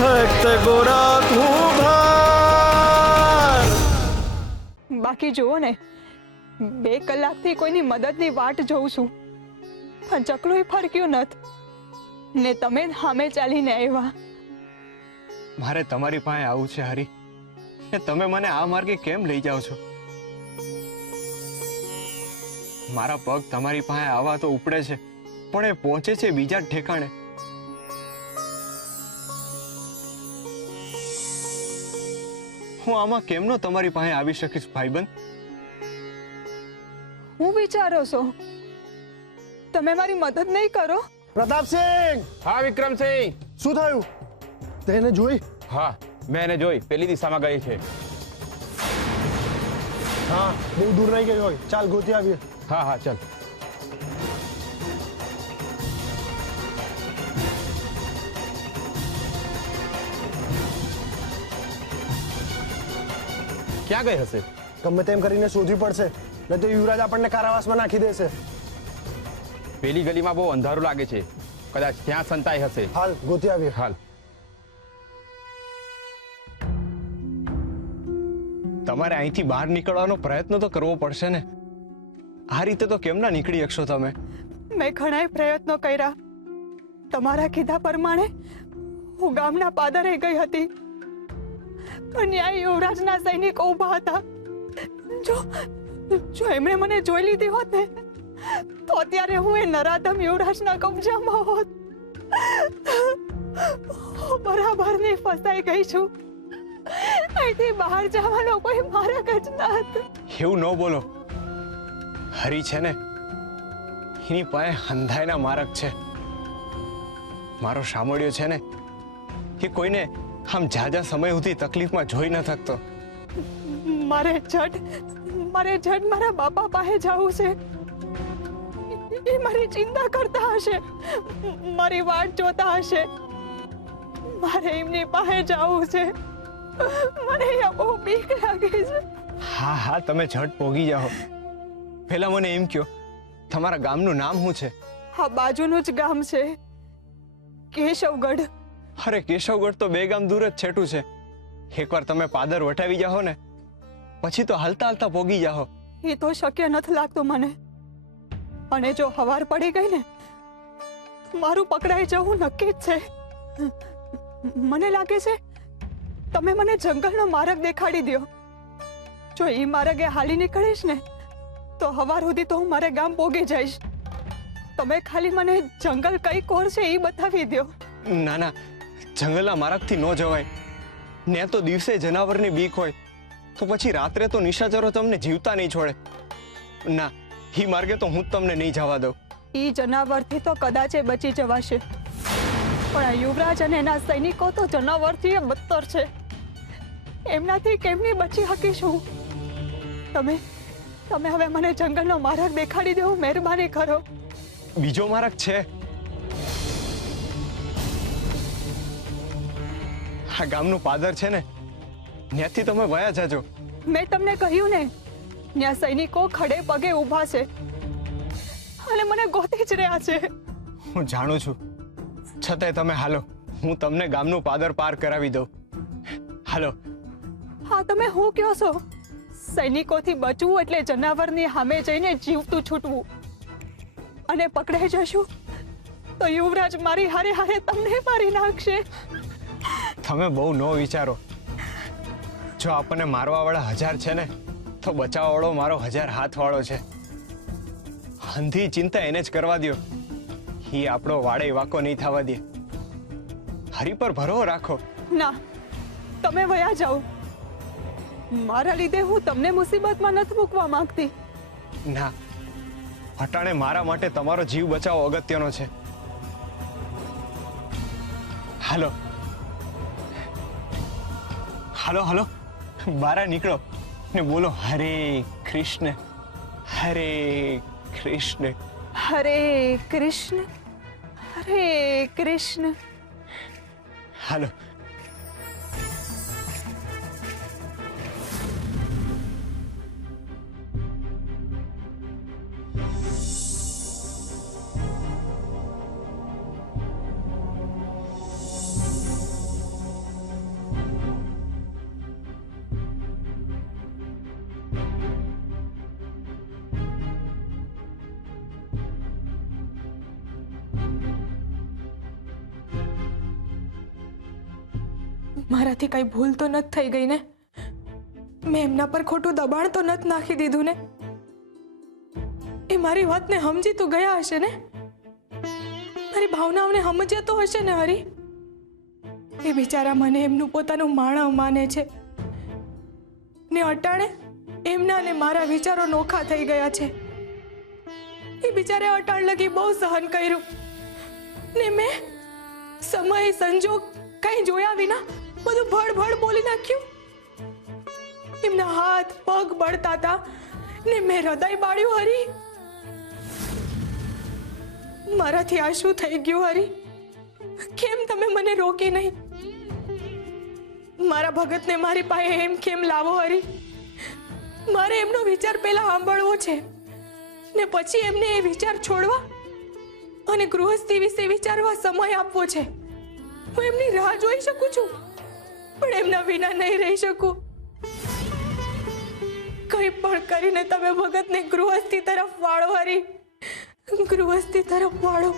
ભક્ત ગોરા કુંભાર। બાકી જુઓ ને, 2 કલાકથી કોઈની મદદની વાટ જોઉં છું, પણ ચકલું ફરક્યું નથી ને તમે સામે ચાલીને આવ્યા। મારે તમારી પાસે આવું છે હરી, ને તમે મને આ માર્ગે કેમ લઈ જાઓ છો? મારા પગ તમારી પાસે આવવા તો ઉપડે છે, પણ એ પહોંચે છે બીજા જ ઠેકાણે। હું આમાં કેમનો તમારી પાસે આવી શકીશ ભાઈબંધ? હું વિચારો છો તમે મારી મદદ નહીં કરો? પ્રતાપસિંહ! હા વિક્રમસિંહ। શું થયું? તેને જોઈ? હા મેં એને જોઈ, પેલી દિશામાં ગઈ છે। હા, બહુ દૂર નહીં ગઈ હોય, ચાલ ગોતી આવીએ। હા હા ચાલ। ક્યાં ગઈ હશે? ગમે તેમ કરીને શોધવી પડશે, નહીં તો યુવરાજ આપણને કારાવાસમાં નાખી દેશે। પેલી ગલીમાં બહુ અંધારું લાગે છે, કદાચ ત્યાં સંતાઈ હશે। હાલ ગોતી આવીએ। હાલ। તમારે અહીંથી બહાર નીકળવાનો પ્રયત્ન તો કરવો પડશે ને? આ રીતે તો કેમ ના નીકળી શકશો તમે? મેં ઘણા પ્રયત્નો કર્યા, તમારા કીધા પ્રમાણે હું ગામના પાદરે ગઈ હતી, પણ ત્યાં યુવરાજના સૈનિકો ઊભા હતા। જો એમણે મને જોઈ લીધી હોત ને, તો અત્યારે હું એ નરાધમ યુવરાજના કબજામાં હોત। હું બરાબરની ફસાઈ ગઈ છું, અહીંથી બહાર જવાનો કોઈ માર્ગ જ નથી। એવું ન બોલો હરી, છે ને એની પાસે હંધાઈના માર્ગ છે। મારો શામળિયો છે ને એ કોઈને આમ જાજા સમય સુધી તકલીફમાં જોઈ ન શકતો। મારે જડ મારા બાપા પાસે જવું છે। એ મારી ચિંતા કરતા હશે, મારી વાટ જોતા હશે, મારે એમની પાસે જવું છે। મને અહીંયા બહુ બીક લાગે છે। હા હા, તમે ઝટ પોગી જાઓ। પેલા મને એમ કહો, તમારા ગામનું નામ શું છે? આ બાજુનું જ ગામ છે, કેશવગઢ। અરે કેશવગઢ તો 2 ગામ દૂર જ છેટું છે। એકવાર તમે પાદર વટાવી જાઓ ને, પછી તો હાલતા હાલતા પોગી જાઓ। એ તો શક્ય નથી લાગતું મને, અને જો હવાર પડી ગઈ ને, મારું પકડાઈ જવું નક્કી જ છે। મને લાગે છે તમે મને જંગલનો માર્ગ દેખાડી દો। જો એ માર્ગે હાલી નીકળીશ ને, તો હવાર સુધી તો હું મારે ગામ પોગી જઈશ। તમે ખાલી મને જંગલ કઈ કોર છે એ બતાવી દો। ના ના, જંગલના માર્ગથી ન જવાય ને, તો દિવસે જનાવરની બીક હોય, તો પછી રાત્રે તો નિશાચરો તમને જીવતા નહીં છોડે। ના, એ માર્ગે તો હું જ તમને નહીં જવા દઉં। એ જનાવરથી તો કદાચ બચી જવાશે, પણ આ યુવરાજ અને એના સૈનિકો તો જનાવરથી બદતર છે। એમનાથી કેમની બચી શકીશું? તમે હવે મને જંગલનો માર્ગ દેખાડી દો, મહેરબાની કરો। બીજો માર્ગ છે। આ ગામનું પાદર છે ને, ત્યાંથી તમે વયા જાજો। મેં તમને કહ્યું ને, ત્યાં સૈનિકો ખડે પગે ઊભા છે અને મને ગોતી જ રહ્યા છે। હું જાણું છું, છતાંય તમે હાલો, હું તમને ગામનું પાદર પાર કરાવી દઉં। હાલો। હા, તમે શું કહો છો? સૈનિકોથી બચવું એટલે જનાવરની સામે જઈને જીવતું છૂટવું, અને પકડાઈ જશું તો યુવરાજ મારી હારે હારે તમને મારી નાખશે। તમે બહુ ન વિચારો। જો આપણને મારવા વાળા 1000 છે ને, તો બચાવવા વાળો મારો 1000 હાથ વાળો છે। અંધી ચિંતા એને જ કરવા દો, એ આપણો વાડે વાકો નહીં થવા દે। હરી પર ભરોસો રાખો। ના, તમે વયા જાઓ। મારા લીધે હું તમને મુસીબતમાં નથી મૂકવા માંગતી। ના, અટાણે મારા માટે તમારો જીવ બચાવવો અગત્યનો છે। હાલો હાલો હાલો, બહાર નીકળો ને બોલો હરે કૃષ્ણ, હરે કૃષ્ણ, હરે કૃષ્ણ, હરે કૃષ્ણ। હાલો। મારાથી કઈ ભૂલ તો નથી થઈ ગઈ ને? મેં એમના પર ખોટું દબાણ તો નથી નાખી દીધું ને? એ મારી વાતને સમજી તો ગયા હશે ને? મારી ભાવનાઓને સમજ્યા તો હશે ને હરી? એ બિચારા મને એમનું પોતાનું માણસ માને છે ને અટાણે એમના ને મારા વિચારો નોખા થઈ ગયા છે. એ બિચારે અટાણ લગી બહુ સહન કર્યું ને મેં સમય સંજોગ કઈ જોયા વિના બધું ભડ બોલી નાખ્યું. એમના હાથ પગ બળતા હતા ને મેં હૃદય બાળ્યું. હરી, મારાથી આ શું થઈ ગયું? હરી, કેમ તમે મને રોકી નહીં? મારા ભગતને મારી પાસે એમ કેમ લાવો? હરી, મારે એમનો વિચાર પહેલા સાંભળવો છે ને પછી એમને એ વિચાર છોડવા અને ગૃહસ્થી વિશે વિચારવા સમય આપવો છે. હું એમની રાહ જોઈ શકું છું, પણ એમના વિના નહીં રહી શકું. કંઈ પણ કરીને તમે ભગતને ગૃહસ્થી તરફ વાળો. હરી, ગૃહસ્થી તરફ વાળો,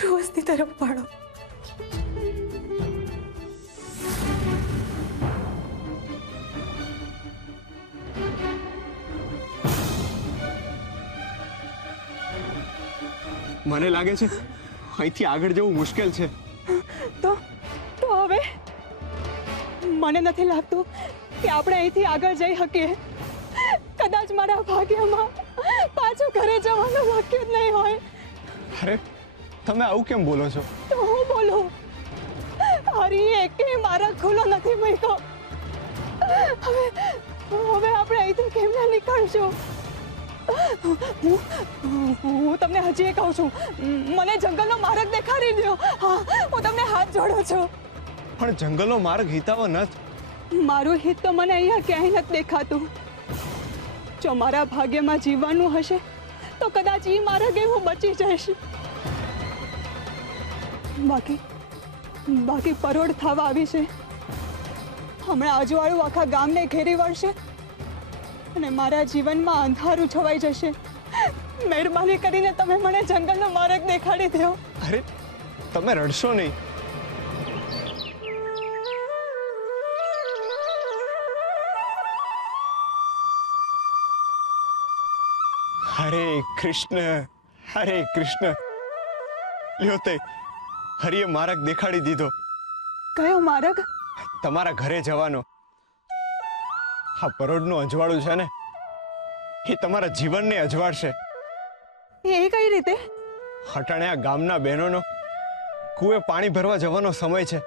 ગૃહસ્થી તરફ વાળો. મને લાગે છે અહીંથી આગળ જવું મુશ્કેલ છે. તો હવે મને નથી લાગતું કે આપણે અહીંથી આગળ જઈ શકીએ. કદાચ મારા ભાગ્યમાં પાછું ઘરે જવાનું વાક્ય જ નહીં હોય. અરે તમે આવું કેમ બોલો છો? તો હું બોલું? હરી એકે મારા ખુલ્લો નથી મૂક્યો. હવે આપણે અહીંથી કેમ ના નીકળશું? હું તમને હજી કહું છું, મને જંગલનો માર્ગ દેખાડી દો. હા, હું તમને હાથ જોડું છું. પણ જંગલનો માર્ગ હિતાવો નથી. મારું હિત તો મને અહીંયા ક્યાંય નથી દેખાતું. જો મારા ભાગ્યમાં જીવવાનું હશે તો કદાચ એ માર્ગે હું બચી જઈશ. બાકી પરોઢ થવા આવી છે. હમણાં અજવાળું આખા ગામને ઘેરી વળશે અને મારા જીવનમાં અંધારું છવાઈ જશે. મહેરબાની કરીને તમે મને જંગલનો માર્ગ દેખાડી દો. અરે તમે રડશો નહીં. હરે કૃષ્ણ, હરે કૃષ્ણ. લ્યો તે હરિએ માર્ગ દેખાડી દીધો. કયો માર્ગ? તમારા ઘરે જવાનો. આ પરોઢનું અજવાળું છે ને, એ તમારા જીવનને અજવાળશે. એ કઈ રીતે? હટાણે આ ગામના બહેનોનો કુએ પાણી ભરવા જવાનો સમય છે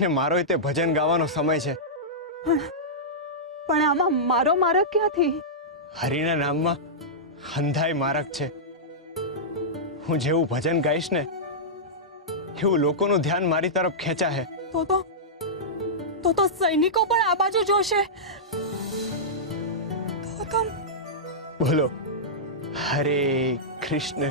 ને મારો તે ભજન ગાવાનો સમય છે. પણ આમાં મારો માર્ગ ક્યાંથી? હરિના નામમાં હંધાઈ માર્ગ છે. હું જેવું ભજન ગાઈશ ને એવું લોકોનું ધ્યાન મારી તરફ ખેંચાશે. તો સૈનિકો પણ આ બાજુ જોશે. તો બોલો હરે કૃષ્ણ,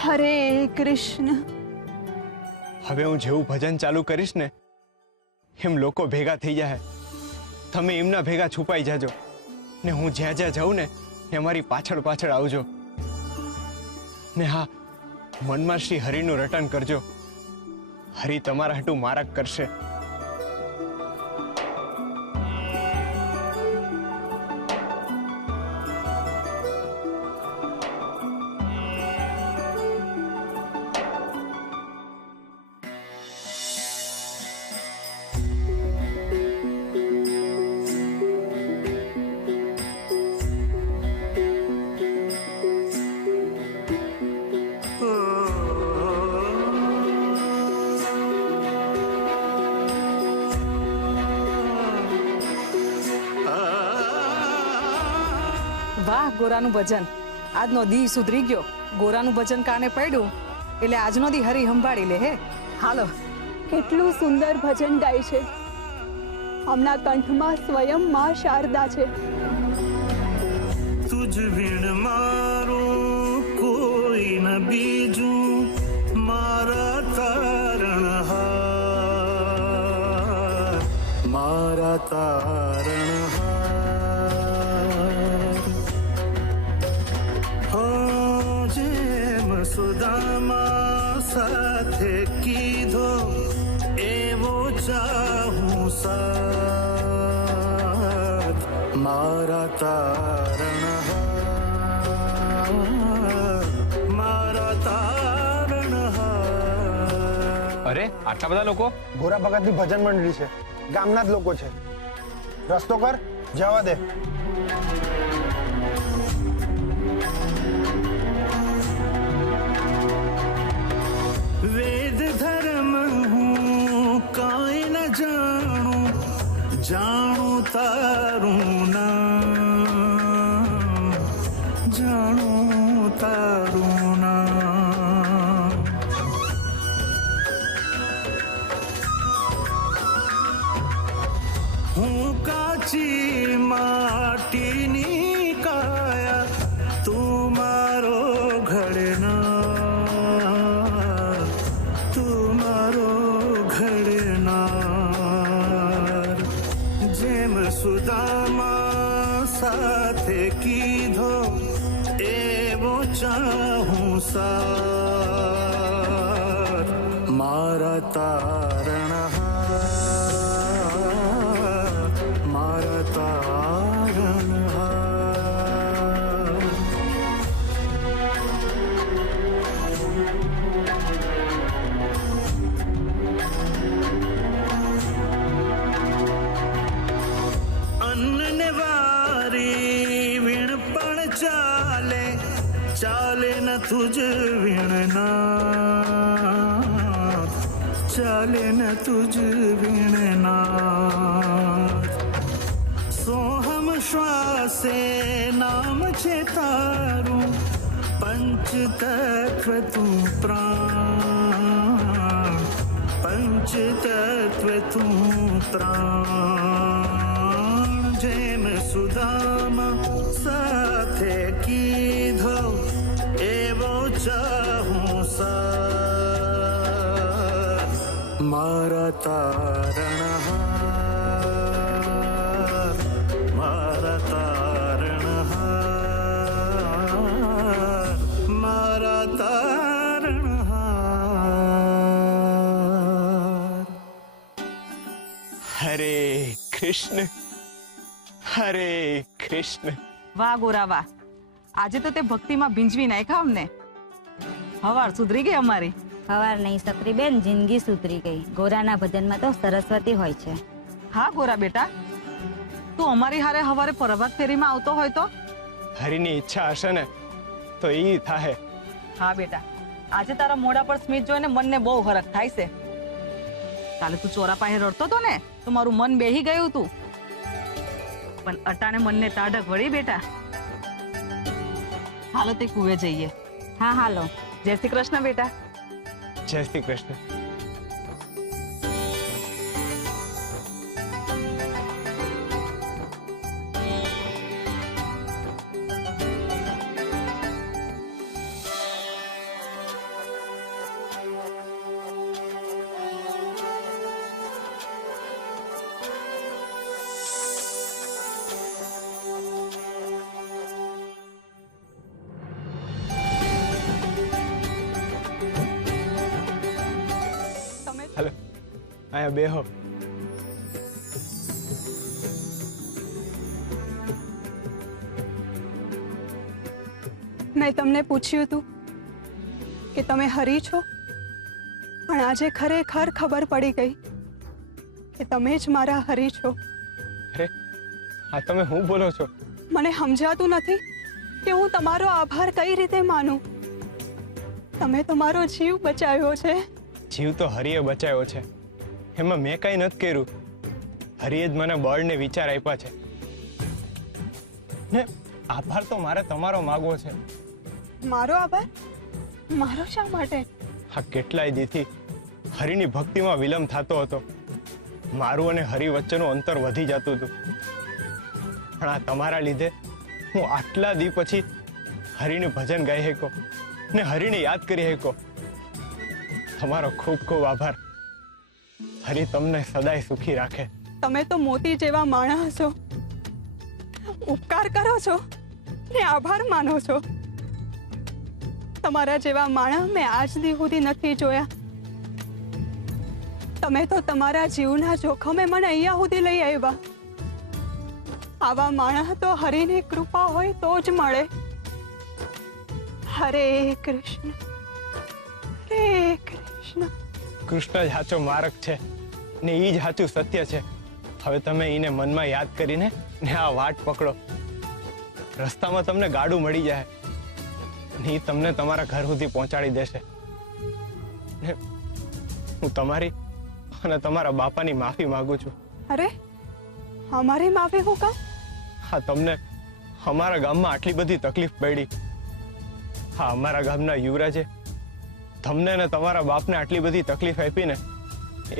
હરે કૃષ્ણ. હવે હું જેવું ભજન ચાલુ કરીશ ને એમ લોકો ભેગા થઈ જાય. તમે એમના ભેગા છુપાઈ જાજો ને હું જ્યાં જ્યાં જાઉં ને મારી પાછળ પાછળ આવજો. ને હા, મનમાં શ્રી હરિનું રટન કરજો. હરિ તમારા હાટુ માર્ગ કરશે. વાહ, ગોરાનું ભજન. આજનો દી સુધરી ગયો. ગોરાનું ભજન કાને પડ્યું એટલે આજનો દી હરી સંભાળી લે. હે હાલો. કેટલું સુંદર ભજન ગાય છે. હમણાં કંઠમાં સ્વયં માં શારદા છે. તુજ વિણ મારું કોઈ ન બીજું, મારા તારણહાર, મારા તારણહાર. હો જેમ સુદામા સા સાથે કીધો એવો ચાહું સાથ મારા તારણહાર મારા તારણહાર. અરે આટલા બધા લોકો? ગોરા ભગતની ભજન મંડળી છે, ગામના જ લોકો છે. રસ્તો કર, જવા દે. વેદ ધર્મ હું કાંઈ ન જાણું, જાણું તારું નામ, જાણું તારું નામ. હું કાચી માટીની કાયા, તું મારો ઘડનાર, તું મારો ઘડનાર. જેમ સુદામા સાથે કીધો એવો ચાહું સાર મારા તારણહાર, મારા તારણહાર. અન્નને વારી વીણ પણ ચાલે, ચાલે ન તુજ વીણનાથ, ચાલે ન તુજ વીણનાથ. સોહમ શ્વાસે નામ છે તારું, પંચ તત્વ તું પ્રાણ, પંચ તત્વ તું પ્રાણ. જેમ સુદામા સાથે કીધો એવો ચાહું સાર મારા તારણહાર, મારા તારણહાર, મારા તારણહાર. હરે કૃષ્ણ, હરે કૃષ્ણ. વાહ ગોરા વાહ, આજે તો તે ભક્તિમાં ભીંજવી નાખ્યા અમને. હવાર સુધરી ગઈ અમારી. હવાર નહીં સકરી બેન, જિંદગી સુધરી ગઈ. ગોરાના ભજનમાં તો સરસ્વતી હોય છે. હા ગોરા બેટા, તું અમારી હારે હવારે પ્રભાત ફેરીમાં આવતો હોય તો? હરિની ઈચ્છા હશે ને તો ઈ થાહે. હા બેટા, આજે તારા મોઢા પર સ્મિત જોઈને મનને બહુ હરખ થાય છે. કાલે તું ચોરા પાસે રડતો તો ને તો મારું મન બેહી ગયું તું, પણ અટાણે મનને તાઢક વળી બેટા. હાલો તે કુવે જઈએ. હા હાલો. જય શ્રી કૃષ્ણ બેટા. જય શ્રી કૃષ્ણ. હાલો, અહીંયા બેહો. મેં તમને પૂછ્યું હતું કે તમે હરી છો, પણ આજે ખરેખર ખબર પડી ગઈ કે તમે જ મારા હરી છો. અરે આ તમે શું બોલો છો? મને સમજાતું નથી કે હું તમારો આભાર કઈ રીતે માનું. તમે તો મારો જીવ બચાવ્યો છે. જીવ તો હરિએ બચાવ્યો છે, એમાં મેં કઈ નથી કર્યું. હરિએ જ મને બળ ને વિચાર આપ્યા છે ને આભાર તો મારે તમારો માગવો છે. મારો આભાર? મારો શા માટે? આ કેટલાય દીથી હરિની ભક્તિમાં વિલંબ થતો હતો. મારું અને હરિ વચ્ચેનું અંતર વધી જતું હતું, પણ આ તમારા લીધે હું આટલા દી પછી હરિનું ભજન ગાઈ શકો ને હરિને યાદ કરી શકો. તમારો ખૂબ ખૂબ આભાર. હરિ તમને સદાય સુખી રાખે. તમે તો મોતી જેવા માણસ છો, ઉપકાર કરો છો ને આભાર માનો છો. તમારા જેવા માણસ મેં આજ દી સુધી નથી જોયા. તમે તો તમારા જીવના જોખમે મને અહીંયા સુધી લઈ આવ્યા. આવા માણસ તો હરિની કૃપા હોય તો જ મળે. હરે કૃષ્ણ હરે કૃષ્ણ. કૃષ્ણ જ સાચો માર્ગ છે ને એ જ સાચું સત્ય છે. હવે તમે એને મનમાં યાદ કરીને ને આ વાટ પકડો. રસ્તામાં તમને ગાડું મળી જાય ને એ તમને તમારા ઘર સુધી પહોંચાડી દેશે. ને હું તમારી અને તમારા બાપાની માફી માંગુ છું. અરે અમારી માફી હું કામ? હા, તમને અમારા ગામમાં આટલી બધી તકલીફ પડી. હા, અમારા ગામના યુવરાજે તમને ને તમારા બાપને આટલી બધી તકલીફ આપી ને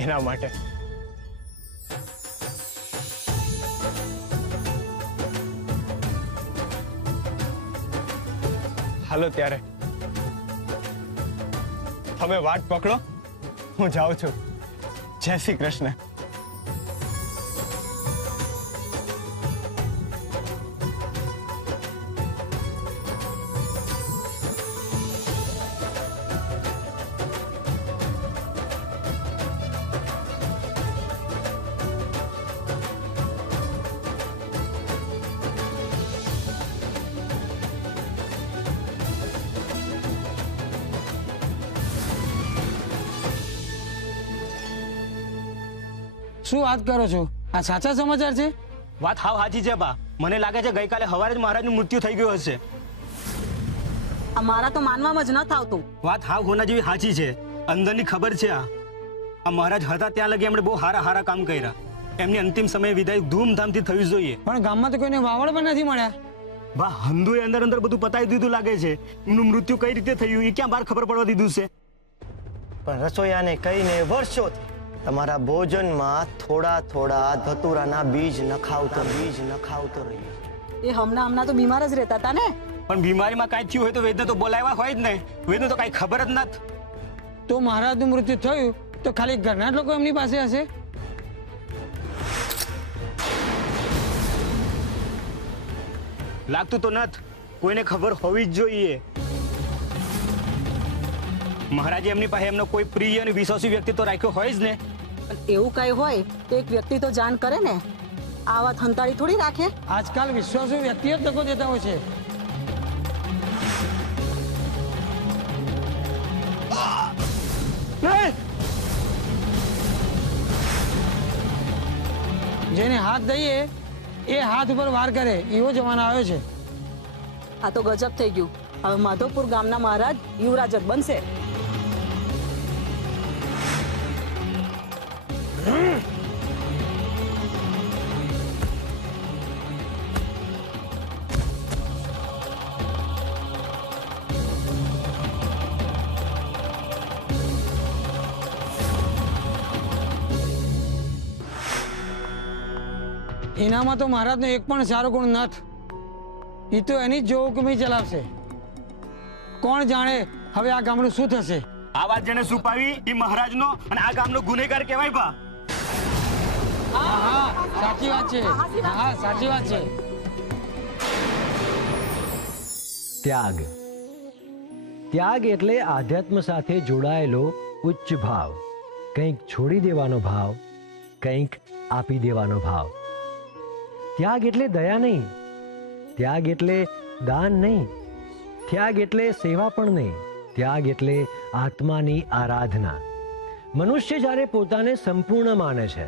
એના માટે. હાલો ત્યારે તમે વાટ પકડો, હું જાઉં છું. જય શ્રી કૃષ્ણ. શું વાત કરો છો? આ સાચા સમાચાર છે? વાત હાવ સાચી છે બા. મને લાગે છે ગઈકાલે સવારે જ મહારાજનું મૃત્યુ થઈ ગયું હશે. આ મારા તો માનવામાં જ ન થાવતું. વાત હાવ હોના જેવી સાચી છે. અંદરની ખબર છે. આ મહારાજ હતા ત્યાં લગી એમણે બહુ સારા કામ કર્યા. એમની અંતિમ સમયે વિદાય ધૂમધામથી થવી જોઈએ. પણ ગામમાં તો કોઈને વાવડ પણ નથી મળ્યા. બા હંધુએ અંદર બધું પતાવી દીધું લાગે છે. એમનું મૃત્યુ કઈ રીતે થયું એ ક્યાં બહાર ખબર પડવા દીધું છે. પણ રસોઈયાને કહીને વર્ષોથી તમારા ભોજનમાં થોડા ધતુરાના બીજ નખાવતો રહ્યો. એ હમણાં તો બીમાર જ રહેતા હતા ને. પણ બીમારીમાં કાંઈ થયું હોય તો વેદને તો બોલાવ્યા હોય જ ને. વેદને તો કાંઈ ખબર જ નથી. તો મહારાજનું મૃત્યુ થયું તો ખાલી ઘરના જ લોકો એમની પાસે હશે? લાગતું તો નથી. કોઈને ખબર હોવી જ જોઈએ. મહારાજે એમની પાસે એમનો કોઈ પ્રિય અને વિશ્વાસી વ્યક્તિ તો રાખ્યો હોય જ ને. પણ એવું કઈ હોય તો એક વ્યક્તિ તો જાણ કરે ને. આ વાત હંતાળી થોડી રાખે. આજકાલ વિશ્વાસુ વ્યક્તિઓ જ ધક્કો દેતા હોય છે. જેને હાથ દઈએ એ હાથ ઉપર વાર કરે એવો જમાનો આવ્યો છે. આ તો ગજબ થઈ ગયું. હવે માધવપુર ગામના મહારાજ યુવરાજ જ બનશે. એનામાં તો મહારાજનો એક પણ સારો ગુણ નથી. એ તો એની જ જોગમી ચલાવશે. કોણ જાણે હવે આ ગામનું શું થશે. આ વાત જેને છુપાવી એ મહારાજનો અને આ ગામનો ગુનેગાર કહેવાય બા. હા, સાચી વાત છે. હા, સાચી વાત છે. ત્યાગ એટલે આધ્યાત્મ સાથે જોડાયેલો ઉચ્ચ ભાવ. કંઈક છોડી દેવાનો ભાવ, કંઈક આપી દેવાનો ભાવ. ત્યાગ એટલે દયા નહીં, ત્યાગ એટલે દાન નહીં, ત્યાગ એટલે સેવા પણ નહીં, ત્યાગ એટલે આત્માની આરાધના. મનુષ્ય જ્યારે પોતાને સંપૂર્ણ માને છે,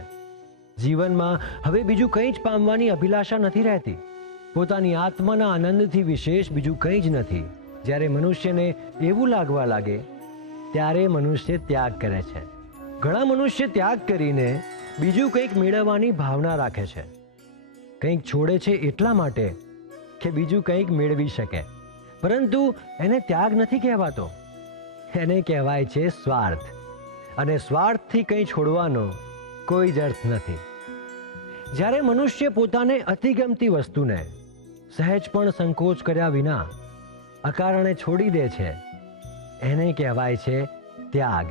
જીવનમાં હવે બીજું કંઈ જ પામવાની અભિલાષા નથી રહેતી. પોતાની આત્માના આનંદથી વિશેષ બીજું કંઈ જ નથી. જ્યારે મનુષ્યને એવું લાગવા લાગે ત્યારે મનુષ્ય ત્યાગ કરે છે. ઘણા મનુષ્ય ત્યાગ કરીને બીજું કંઈક મેળવવાની ભાવના રાખે છે. કંઈક છોડે છે એટલા માટે કે બીજું કંઈક મેળવી શકે. પરંતુ એને ત્યાગ નથી કહેવાતો, એને કહેવાય છે સ્વાર્થ. અને સ્વાર્થથી કંઈ છોડવાનો કોઈ જ અર્થ નથી. જ્યારે મનુષ્ય પોતાને અતિગમતી વસ્તુને સહેજ પણ સંકોચ કર્યા વિના અકારણે છોડી દે છે, એને કહેવાય છે ત્યાગ.